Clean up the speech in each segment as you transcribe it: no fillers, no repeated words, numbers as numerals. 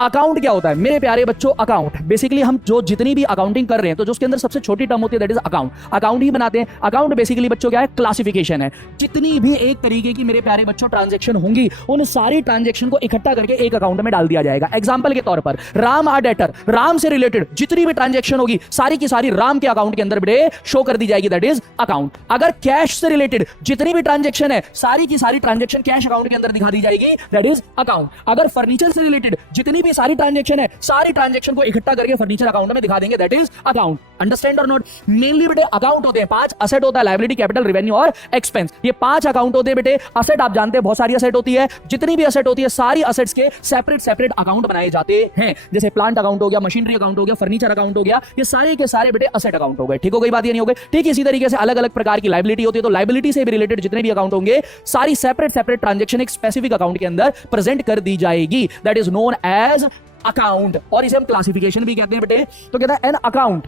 Account क्या होता है मेरे प्यारे बच्चों? अकाउंट बेसिकली हम जो जितनी भी अकाउंटिंग कर रहे हैं तो जो उसके अंदर सबसे छोटी टर्म होती है दैट इज अकाउंट। अकाउंट ही बनाते हैं। अकाउंट बेसिकली बच्चों क्या है? क्लासिफिकेशन है। जितनी भी एक तरीके की मेरे प्यारे बच्चों ट्रांजैक्शन होंगी उन सारी ट्रांजैक्शन को इकट्ठा करके एक अकाउंट में डाल दिया जाएगा। एग्जांपल के तौर पर राम आर डेटर, राम से रिलेटेड जितनी भी ट्रांजैक्शन होगी सारी की सारी राम के अकाउंट के अंदर बेटे शो कर दी जाएगी दैट इज अकाउंट। अगर कैश से रिलेटेड जितनी भी ट्रांजैक्शन है सारी की सारी ट्रांजैक्शन कैश अकाउंट के अंदर दिखा दी जाएगी दैट इज अकाउंट। अगर फर्नीचर से रिलेटेड जितनी भी सारी ट्रांजैक्शन है सारी ट्रांजैक्शन को इकट्ठा करके फर्नीचर अकाउंट में दिखा देंगे दैट इज अकाउंट। अंडरस्टैंड और नोट? मेनली बेटे अकाउंट होते हैं पांच। असेट होता है, लायबिलिटी, कैपिटल, रेवेन्यू और एक्सपेंस। ये पांच अकाउंट होते हैं बेटे। असेट आप जानते हैं बहुत सारी असेट होती है। जितनी भी असेट होती है सारी असेट्स के सेपरेट सेपरेट अकाउंट बनाए जाते हैं। जैसे प्लांट अकाउंट हो गया, मशीनरी अकाउंट हो गया, फर्नीचर अकाउंट हो गया, ये सारे के सारे बेटे असेट अकाउंट हो गए। ठीक हो गई बात? ये नहीं हो गई? ठीक इसी तरीके से अलग अलग प्रकार की लायबिलिटी होती है तो लायबिलिटी से भी रिलेटेड जितने भी अकाउंट होंगे सारी सेपरेट सेपरेट ट्रांजैक्शन एक स्पेसिफिक अकाउंट के अंदर प्रेजेंट कर दी जाएगी that is known as account. और इसे हम क्लासिफिकेशन भी कहते हैं बेटे। तो कहता है an account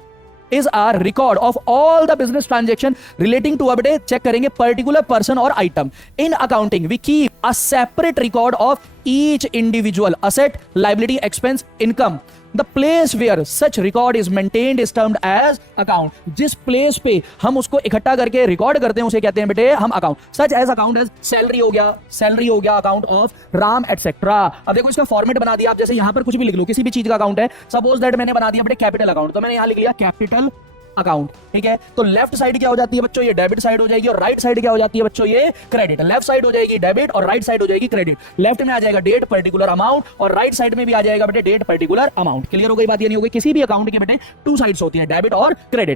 is a record of all the business transaction relating to a बेटे चेक करेंगे particular person or item. In accounting we keep a separate record of each individual asset, liability, expense, income. The place where such record is maintained is termed as account. जिस place पे हम उसको इकट्ठा करके record करते हैं उसे कहते हैं बेटे हम account. Such as account as salary हो गया अकाउंट ऑफ राम एटसेट्रा। अब देखो इसका फॉर्मेट बना दिया आप, जैसे यहां पर कुछ भी लिख लो, किसी भी चीज का अकाउंट है। सपोज दैट मैंने बना दिया बेटे कैपिटल अकाउंट, तो मैंने यहां लिख लिया कैपिटल अकाउंट। ठीक है, तो लेफ्ट साइड क्या हो जाती है बच्चों? ये डेबिट साइड हो जाएगी और राइट साइड क्या हो जाती है बच्चों? ये क्रेडिट। लेफ्ट साइड हो जाएगी डेबिट और राइट साइड हो जाएगी क्रेडिट। लेफ्ट में आ जाएगा डेट पर्टिकुलर अमाउंट और राइट साइड में भी आ जाएगा बेटे डेट पर्टिकुलर अमाउंट। क्लियर हो गई बात? ये नहीं हो गई? किसी भी अकाउंट के बेटे टू साइड्स होती है, डेबिट और क्रेडिट।